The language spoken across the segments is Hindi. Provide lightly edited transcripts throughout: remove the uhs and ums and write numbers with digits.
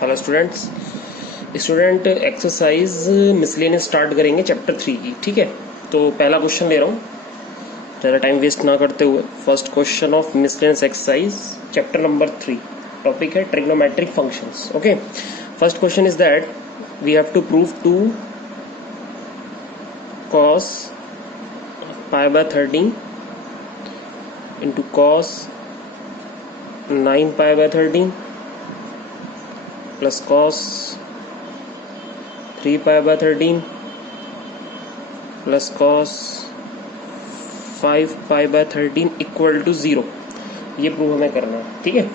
Hello students. Exercise miscellaneous start करेंगे चैप्टर 3 की। ठीक है, तो पहला क्वेश्चन ले रहा हूँ, ज़्यादा टाइम वेस्ट ना करते हुए। First question of miscellaneous exercise chapter number 3, topic है trigonometric functions. Okay, first question is that we have to prove 2 cos pi by 13 into cos 9 pi by 13 plus cos 3 pi by 13 plus cos 5 pi by 13 equal to 0। ये प्रूव हमें करना है। ठीक है,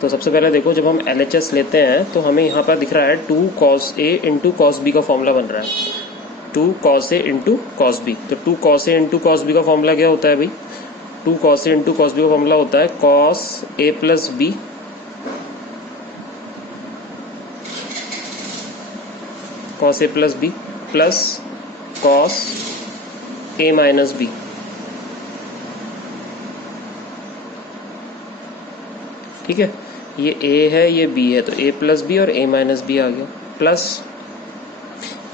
तो सबसे पहले देखो, जब हम LHS लेते हैं तो हमें यहाँ पर दिख रहा है 2 cos A into cos B का फॉर्मूला बन रहा है, 2 cos A into cos B। तो 2 cos A into cos B का फॉर्मूला क्या होता है भाई? 2 cos A into cos B का फॉर्मूला होता है cos A plus B cos A plus B plus cos A minus B। ठीक है, ये A है, ये B है, तो A प्लस B और A माइनस B आ गया, प्लस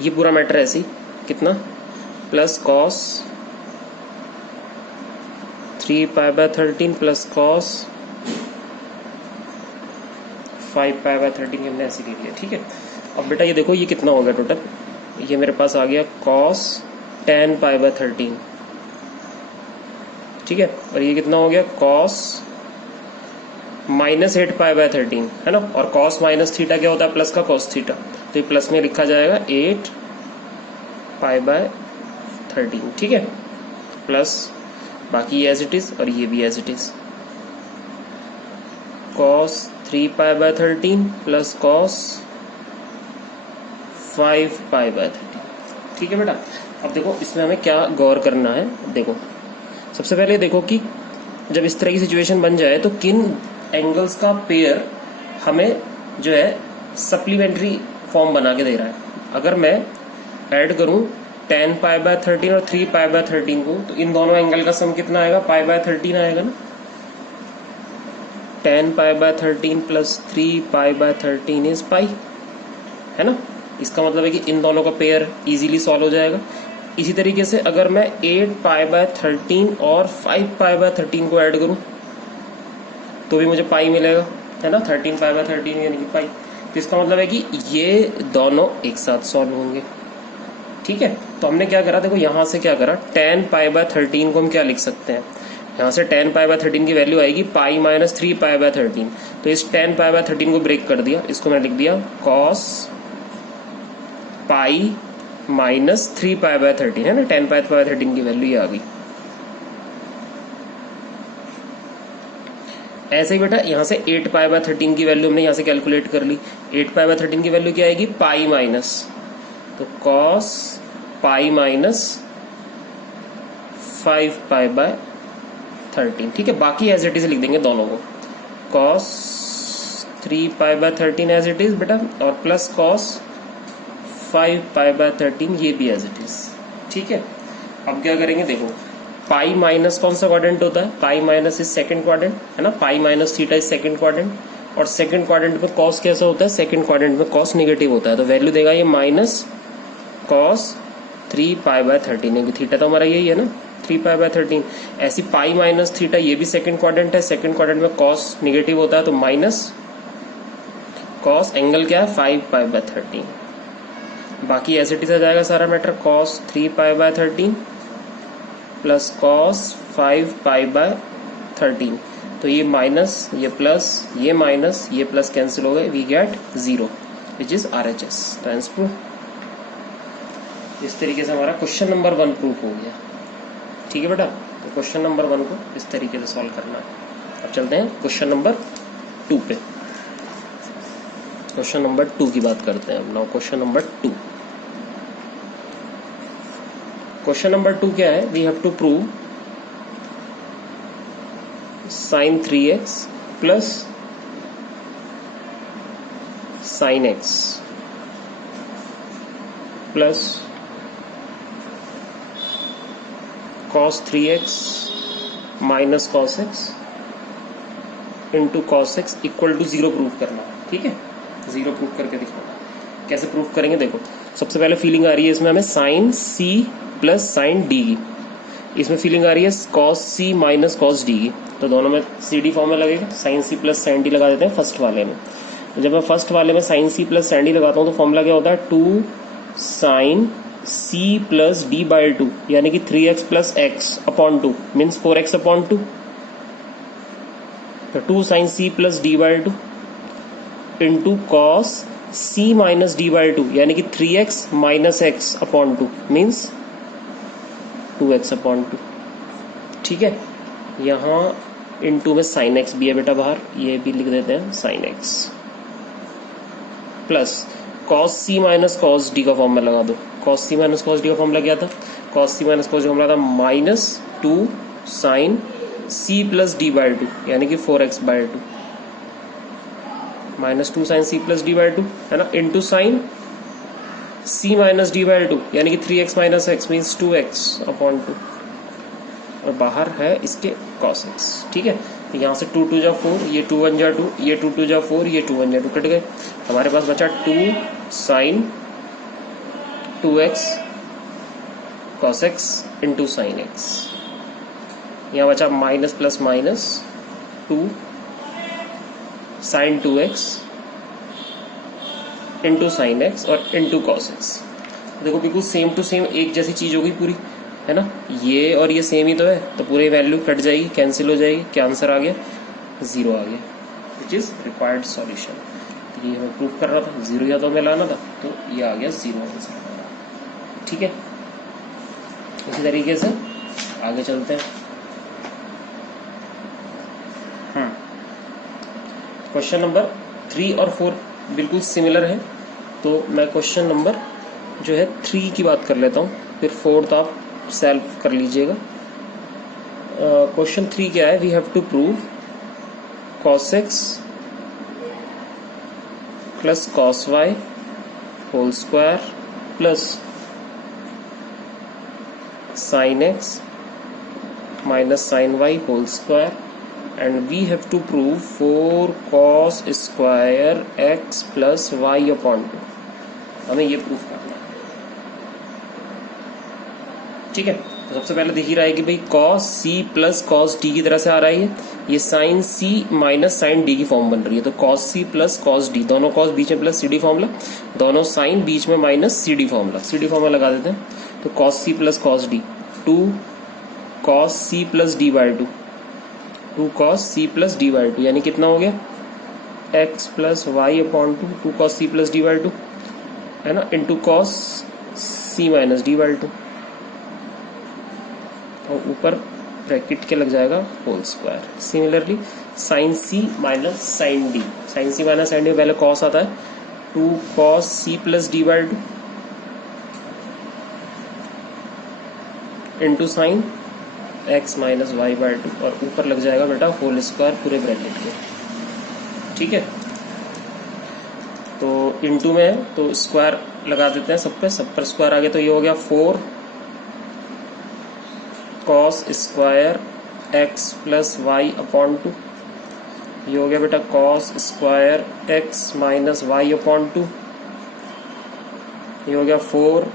ये पूरा मैटर ऐसी कितना, plus cos 3 pi by 13 plus cos 5 pi by 13 हमने ऐसे ले लिया। ठीक है, अब बेटा ये देखो, ये कितना हो गया टोटल, ये मेरे पास आ गया cos 10 पाई बाय 13। ठीक है, और ये कितना हो गया cos माइनस 8 पाई बाय 13, है ना। और cos माइनस थीटा क्या होता है? प्लस का cos थीटा, तो ये प्लस में लिखा जाएगा 8 पाई बाय 13। ठीक है, प्लस बाकी एज इट इज और ये भी as it is, cos 3 pi by 13 plus cos 5 pi by 13। ठीक है बेटा, अब देखो इसमें हमें क्या गौर करना है। देखो सबसे पहले देखो कि जब इस तरह की सिचुएशन बन जाए तो किन एंगल्स का पेयर हमें जो है सप्लीमेंट्री फॉर्म बना के दे रहा है। अगर मैं ऐड करूं 10 पाई बाय 13 और 3 पाई बाय 13 को, तो इन दोनों एंगल का सम कितना आएगा? पाई बाय 13 आएगा ना। 10 पाई by 13 plus 3 pi by 13 is pi, है ना। इसका मतलब है कि इन दोनों का पेयर इजीली सॉल्व हो जाएगा। इसी तरीके से अगर मैं 8 पाई बाय 13 और 5 पाई बाय 13 को ऐड करूं तो भी मुझे पाई मिलेगा, है ना। 13 पाई बाय 13 यानी कि पाई। तो इसका मतलब है कि ये दोनों एक साथ सॉल्व होंगे। ठीक है, तो हमने क्या करा, देखो यहां से क्या करा, 10 पाई बाय 13 को हम क्या लिख सकते हैं, यहाँ से 10 पाई बाय 13 की वैल्यू आएगी पाई माइनस 3 पाई बाय 13। तो इस 10 पाई बाय 13 को ब्रेक कर दिया, इसको मैंने लिख दिया cos pi minus 3 pi by 13, है ना। 10 पाई बाय 13 की वैल्यू ये आ गई। ऐसे ही बेटा यहाँ से 8 पाई बाय 13 की वैल्यू हमने यहाँ से कैलकुलेट कर ली। 8 पाई बाय 13 की वैल्यू क्या आएगी? पाई माइनस, तो cos pi minus 5 pi by 13। ठीक है, बाकी एज इट इज लिख देंगे दोनों को, cos 3 pi by 13 as it is बेटा, और प्लस cos 5 पाई बाय 13 ये भी एज इट इज। ठीक है, अब क्या करेंगे, देखो पाई माइनस कौन सा क्वाड्रेंट होता है? Pi minus is second quadrant, है ना। Pi minus theta is second quadrant, और सेकंड क्वाड्रेंट में cos कैसा होता है? सेकंड क्वाड्रेंट में cos नेगेटिव होता है, तो वैल्यू देगा ये minus cos 3 pi by 13। Theta तो हमारा यही है ना, 3 पाई बाय 13। ऐसी पाई माइनस थीटा ये भी सेकंड क्वाड्रेंट है, सेकंड क्वाड्रेंट में cos नेगेटिव होता है, तो माइनस cos एंगल क्या है? 5 पाई बाय 13। बाकी ऐसे इट इज आ जाएगा सारा matter, cos 3 pi by 13 plus cos 5 pi by 13। तो ये माइनस, ये प्लस, ये माइनस, ये प्लस कैंसिल हो गए, we get 0 which is RHS। तो आंसर इस तरीके से हमारा क्वेश्चन नंबर 1 प्रूफ हो गया। ठीक है बेटा, तो क्वेश्चन नंबर 1 को इस तरीके से सॉल्व करना है। अब चलते हैं क्वेश्चन नंबर 2 पे। क्वेश्चन नंबर 2 की बात करते हैं अब। Now question number 2। Question number 2 क्या है? We have to prove sin 3x plus sin x plus cos 3x minus cos x into cos x equal to 0 prove करना है। ठीक है, जीरो प्रूफ करके दिखाऊंगा। कैसे प्रूफ करेंगे देखो, सबसे पहले फीलिंग आ रही है इसमें हमें sine c plus sine d की, इसमें फीलिंग आ रही है cos c minus cos d की, तो दोनों में सी डी फॉर्म में लगेगा, sine c plus sine d लगा देते हैं फर्स्ट वाले में। जब मैं फर्स्ट वाले में sine c plus sine d लगाता हूँ तो फॉर्मूला क्या होता है, 2 sine c plus d by 2, यानी कि 3x plus x upon 2 means 4x upon 2, तो 2 sine c plus d by 2 into cos c minus d by 2, यानी कि 3x minus x upon 2 means 2x upon 2। ठीक है, यहाँ इंटू में साइन एक्स भी है बेटा बाहर, ये भी लिख देते हैं sine x, plus cos c minus cos d का फॉर्मूला लगा दो। Cos c minus cos d का फॉर्मूला क्या था, cos c minus cos d का फॉर्मूला था minus 2 sine c plus d by 2, यानी कि 4x by 2, minus 2 sine c plus d by 2 है ना, into sine c minus d by 2, यानी कि 3x minus x means 2x upon 2, और बाहर है इसके cos x। ठीक है, तो यहाँ से 2 2 जा 4, ये 2 1 जा 2, ये 2 2 जा 4, ये 2 1 जा 2, कट गए। हमारे पास बचा 2 sine 2x cos x into sine x, यहाँ बचा minus plus minus 2 sine 2x into sine x और इंटू कॉस एक्स। देखो बिल्कुल सेम टू सेम एक जैसी चीज होगी पूरी, है ना, ये और ये सेम ही तो है, तो पूरी वैल्यू कट जाएगी, कैंसिल हो जाएगी, क्या आंसर आ गया, 0 आ गया, विच इज रिक्वायर्ड सॉल्यूशन। तो ये हमें प्रूफ कर रहा था, 0 या तो हमें लाना था, तो ये आ गया 0 आंसर। ठीक है, इसी तरीके से आगे चलते हैं। क्वेश्चन नंबर 3 और 4 बिल्कुल सिमिलर है, तो मैं क्वेश्चन नंबर जो है 3 की बात कर लेता हूँ, फिर 4 आप सेल्फ कर लीजिएगा। क्वेश्चन 3 क्या है, we have to prove cos x plus cos y whole square plus sin x minus sin y whole square, and we have to prove 4 cos square x plus y upon 2, हमें ये प्रूफ करना है। ठीक है, तो सबसे पहले दिख ही रहा है कि भाई cos c plus cos d की तरह से आ रहा है, ये sin c minus sin d की फॉर्म बन रही है, तो cos c plus cos d, दोनों cos बीच में प्लस cd फॉर्मूला, दोनों sin बीच में minus cd formula, cd formula लगा देते हैं, तो cos c plus cos d 2 cos c plus d by 2, 2 cos c plus d by 2, यानी कितना हो गया x plus y upon 2 cos c plus d by 2 है ना, into cos c minus d by 2, और ऊपर ब्रैकेट के लग जाएगा whole square. Similarly sine c minus sine d, sine c minus sine d पहले कॉस आता है, 2 cos c plus d by 2 into sine x minus y by 2, और ऊपर लग जाएगा बेटा होल स्क्वायर पूरे ब्रैकेट के। ठीक है, तो इंटू में है तो स्क्वायर लगा देते हैं सब पर स्क्वायर आ गया, तो ये हो गया 4 cos square x plus y upon 2, ये हो गया बेटा cos square x minus y upon 2, ये हो गया 4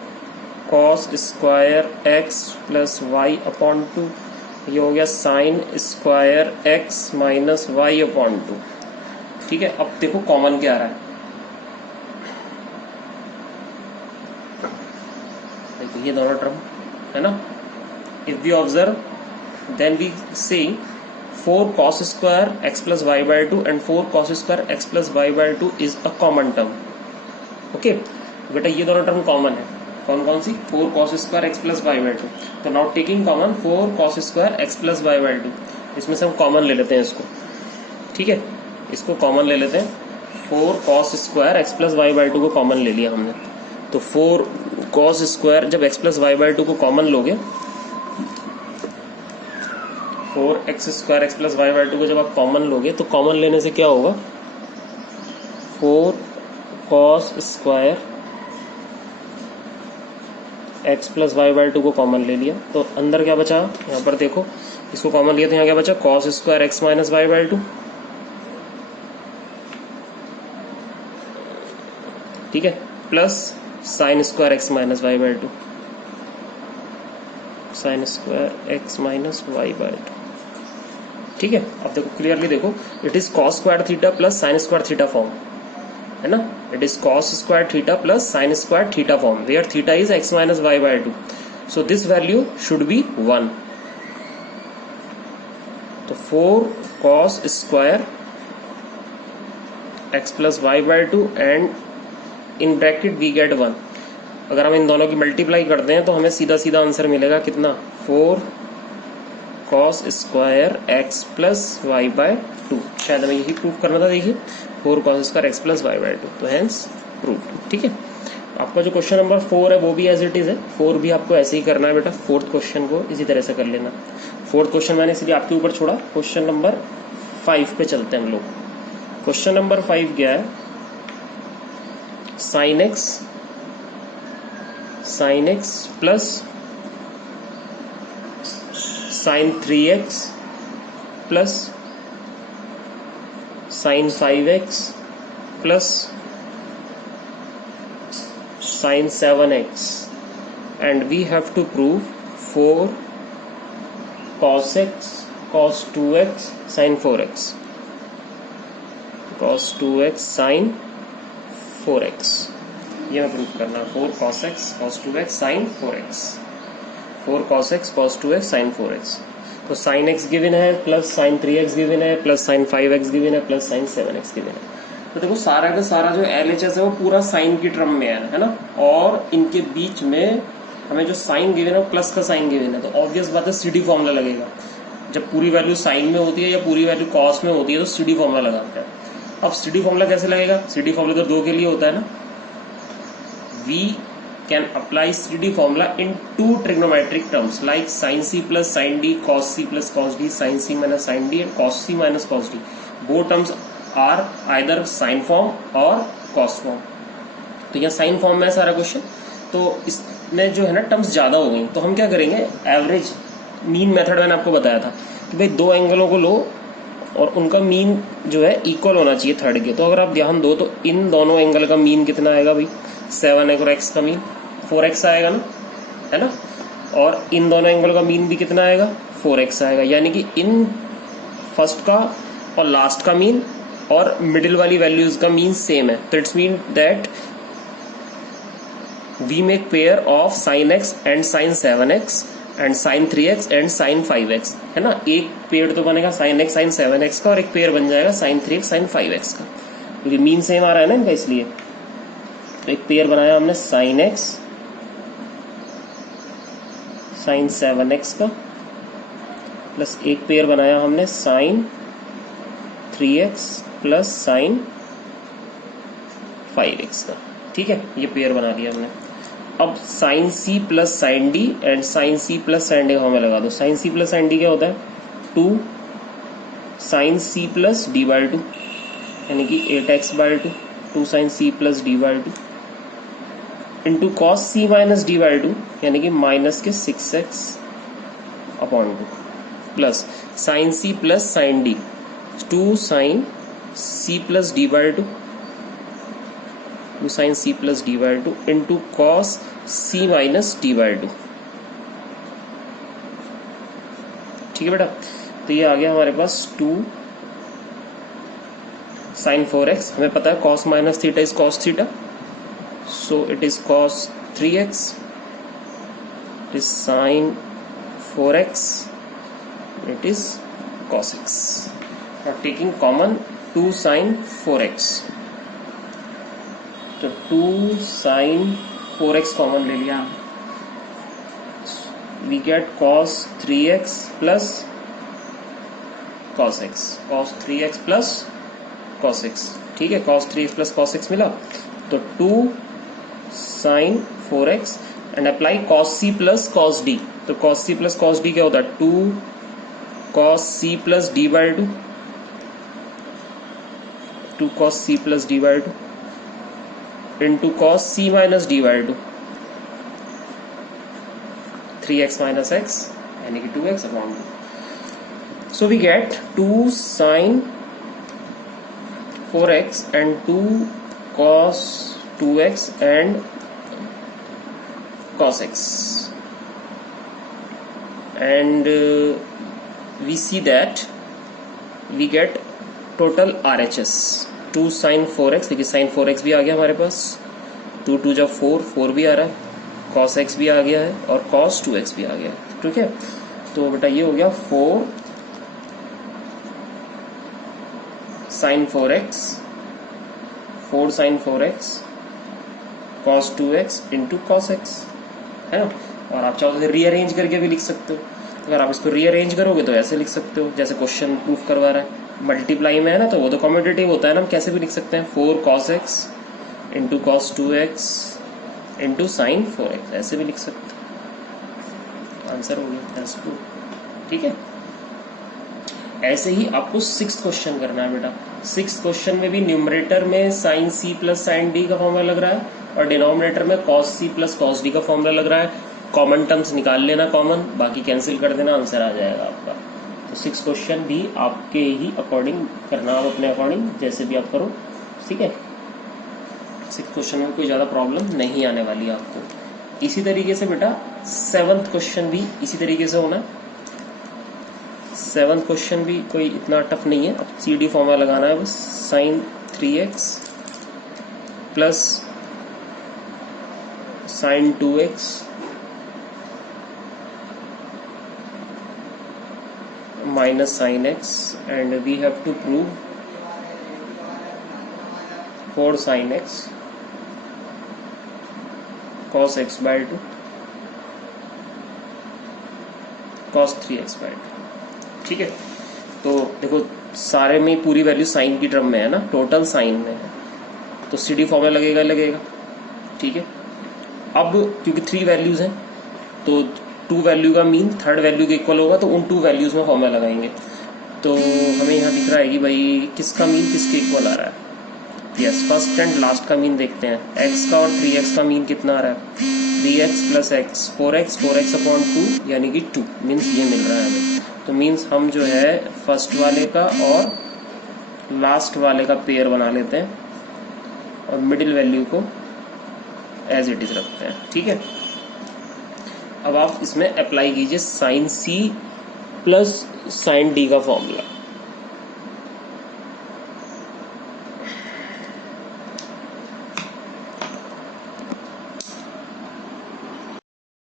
cos square x plus y upon 2, ये हो गया sine square x minus y upon 2। ठीक है, अब देखो कॉमन क्या आ रहा है, देखो ये दोनों टर्म है ना, if we observe then we see 4 cos square x plus y by 2 and 4 cos square x plus y by 2 is a common term। Okay बेटा ये दोनों टर्म कॉमन है, कौन कौन सी, 4 cos square x plus y by 2, तो now taking common 4 cos square x plus y by 2, इसमें से हम कॉमन ले लेते हैं इसको। ठीक है, इसको कॉमन ले लेते हैं, 4 cos square x plus y by 2 को कॉमन ले लिया हमने, तो 4 cos square जब x plus y by 2 को कॉमन लोगे, 4x square x plus y by 2 को जब आप कॉमन लोगे तो कॉमन लेने से क्या होगा, 4 cos square x plus y by 2 को कॉमन ले लिया, तो अंदर क्या बचा, यहाँ पर देखो इसको कॉमन लिया तो यहाँ क्या बचा, cos square x minus y by 2, ठीक है, plus sine square x minus y by two, sine square x minus y by two. ठीक है, अब देखो क्लियरली देखो, it is cos square theta plus sine square theta form, है ना, it is cos square theta plus sine square theta form where theta is x minus y by two, so this value should be 1। तो 4 cos square x plus y by two and in bracket we get 1। अगर हम इन दोनों की मल्टीप्लाई करते हैं तो हमें सीधा सीधा आंसर मिलेगा कितना, 4 cos square x plus y by two. शायद हमें यही प्रूव करना था, देखिए 4 cos square x plus y by two, तो हेंस प्रूव। ठीक है, आपका जो क्वेश्चन नंबर 4 है वो भी एज इट इज है, 4 भी आपको ऐसे ही करना है बेटा, फोर्थ क्वेश्चन को इसी तरह से कर लेना। फोर्थ क्वेश्चन मैंने इसलिए आपके ऊपर छोड़ा, क्वेश्चन नंबर 5 पे चलते हैं हम लोग। क्वेश्चन नंबर 5 क्या है, sign x plus sign 3x plus sign 5x plus sign 7x and we have to prove 4 cos x cos 2x sin 4x, cos 2x sin 4x, ये मैं प्रूव करना, 4 cos x cos 2x sin 4x, 4 cos x cos 2x sin 4x। तो sin x गिवन है प्लस sin 3x गिवन है प्लस sin 5x गिवन है प्लस sin 7x गिवन है। तो देखो सारा का सारा जो LHS है वो पूरा साइन की टर्म में है ना, और इनके बीच में हमें जो साइन गिवन है वो प्लस का साइन गिवन है, तो ऑब्वियस बात है CD फॉर्मूला लगेगा। जब पूरी वैल्यू साइन में होती है या पूरी वैल्यू कॉस में होती है तो CD फॉर्मूला लगाते हैं। अब CD फॉर्मूला कैसे लगेगा, CD फॉर्मूला तो 2 के लिए होता है ना, we can apply CD formula in 2 trigonometric terms like sin c plus sin d, cos c plus cos d, sin c minus sin d and cos c minus cos d। Both terms are either sine form और कॉस फॉर्म। तो यहाँ साइन फॉर्म में है सारा क्वेश्चन, तो इसमें जो है ना टर्म्स ज्यादा हो गई, तो हम क्या करेंगे, एवरेज मीन मेथड मैंने आपको बताया था कि भाई 2 एंगलों को लो और उनका मीन जो है इक्वल होना चाहिए थर्ड के। तो अगर आप ध्यान दो तो इन दोनों एंगल का मीन कितना आएगा भाई, 7 और x का मीन 4x आएगा ना, है ना, और इन दोनों एंगल का मीन भी कितना आएगा, 4x आएगा। यानी कि इन फर्स्ट का और लास्ट का मीन और मिडिल वाली वैल्यूज का मीन सेम है, तो it's mean that we make pair of sine x and sine 7x and sine 3x and sine 5x, है ना। एक पेयर तो बनेगा साइन x साइन 7x का और एक पेयर बन जाएगा साइन 3x साइन 5x का, क्योंकि मीन सेम आ रहा है ना इनका, इसलिए तो एक पेयर बनाया हमने साइन x साइन 7x का, प्लस एक पेयर बनाया हमने sign 3x plus sign 5x का। ठीक है, ये पेयर बना लिया हमने। अब sine c plus sine d and sine c plus sine d हमें लगा दो। Sine c plus sine d क्या होता है, 2 sine c plus d by 2, यानी कि 8x by 2, 2 sine c plus d by 2 into cos c minus d by 2, यानी कि माइनस के 6x upon 2 plus sine c plus sine d, 2 sine c plus d by 2, 2 sine c plus d by 2 into cos c minus d by 2। ठीक है बेटा, तो ये आ गया हमारे पास 2 साइन 4x, हमें पता है cos minus theta is cos theta, so it is cos 3x, it is sine 4x, it is cos x। और टेकिंग कॉमन 2 साइन 4x, तो 2 साइन 4x कॉमन ले लिया, we get cos 3x plus cos x, cos 3x plus cos x। ठीक है, cos 3x plus cos x मिला, तो 2 sine 4x and apply cos c plus cos d, तो cos c plus cos d क्या होता है, 2 cos c plus d by 2, 2 cos c plus d by 2 into cos c minus d by 2, 3x minus x यानी कि 2x upon 2। So we get 2 sine 4x and 2 cos 2x and cos x, and we see that we get total RHS 2 sin 4x. देखिए sin 4x भी आ गया हमारे पास, 2 2 जब 4 भी आ रहा है, cos x भी आ गया है और cos 2x भी आ गया है, ठीक है। तो बेटा ये हो गया 4 sin 4x, 4 sin 4x cos 2x into cos x, है ना। और आप चाहो तो रीअरेंज करके भी लिख सकते हो। अगर आप इसको रीअरेंज करोगे तो ऐसे लिख सकते हो जैसे क्वेश्चन प्रूफ करवा रहा है, मल्टीप्लाई में है ना, तो वो तो कम्यूटेटिव होता है ना, हम कैसे भी लिख सकते हैं 4 cos x into cos 2x into sign 4x, ऐसे भी लिख सकते हो। आंसर हो गया, दैट्स गुड, ठीक है। ऐसे ही आपको 6th क्वेश्चन करना है बेटा। 6th क्वेश्चन में भी न्यूमरेटर में sine c plus sine d का फॉर्मूला लग रहा है और डिनोमिनेटर में cos c plus cos d का फॉर्मूला लग रहा है। कॉमन टर्म्स निकाल लेना, कॉमन, बाकी कैंसिल कर देना, आंसर आ जाएगा आपका। तो 6th क्वेश्चन भी आपके ही अकॉर्डिंग करना, आप अपने अकॉर्डिंग जैसे भी आप करो, ठीक है। 6th क्वेश्चन में कोई ज़्यादा प्रॉब्लम नहीं आने वाली आपको। इसी तरीके से बेटा 7th क्वेश्चन भी इसी तरीके से होना। 7th क्वेश्चन भी कोई इतना टफ नहीं है, अब सी डी फॉर्मूला लगाना है बस। Sine 3x plus sine 2x minus sine x, and we have to prove 4 sine x cos x by 2 cos 3x by 2, ठीक है। तो देखो सारे में पूरी वैल्यू साइन की टर्म में है ना, टोटल साइन में है, तो सी डी फॉर्मूला लगेगा, ठीक है। अब क्योंकि 3 वैल्यूज हैं तो 2 वैल्यू का मीन 3rd वैल्यू के इक्वल होगा, तो उन 2 वैल्यूज में फॉर्मूला लगाएंगे। तो हमें यहाँ दिख रहा है कि भाई किसका मीन किसके इक्वल आ रहा है। यस, फर्स्ट एंड लास्ट का मीन देखते हैं। x का और 3x का मीन कितना आ रहा है, 3x plus x 4x upon 2 यानी कि 2 मीन्स ये मिल रहा है हमें। तो मीन्स हम जो है फर्स्ट वाले का और लास्ट वाले का पेयर बना लेते हैं और मिडिल वैल्यू को एज इट इज रखते हैं, ठीक है। अब आप इसमें अप्लाई कीजिए sine c plus sine d का फॉर्मूला।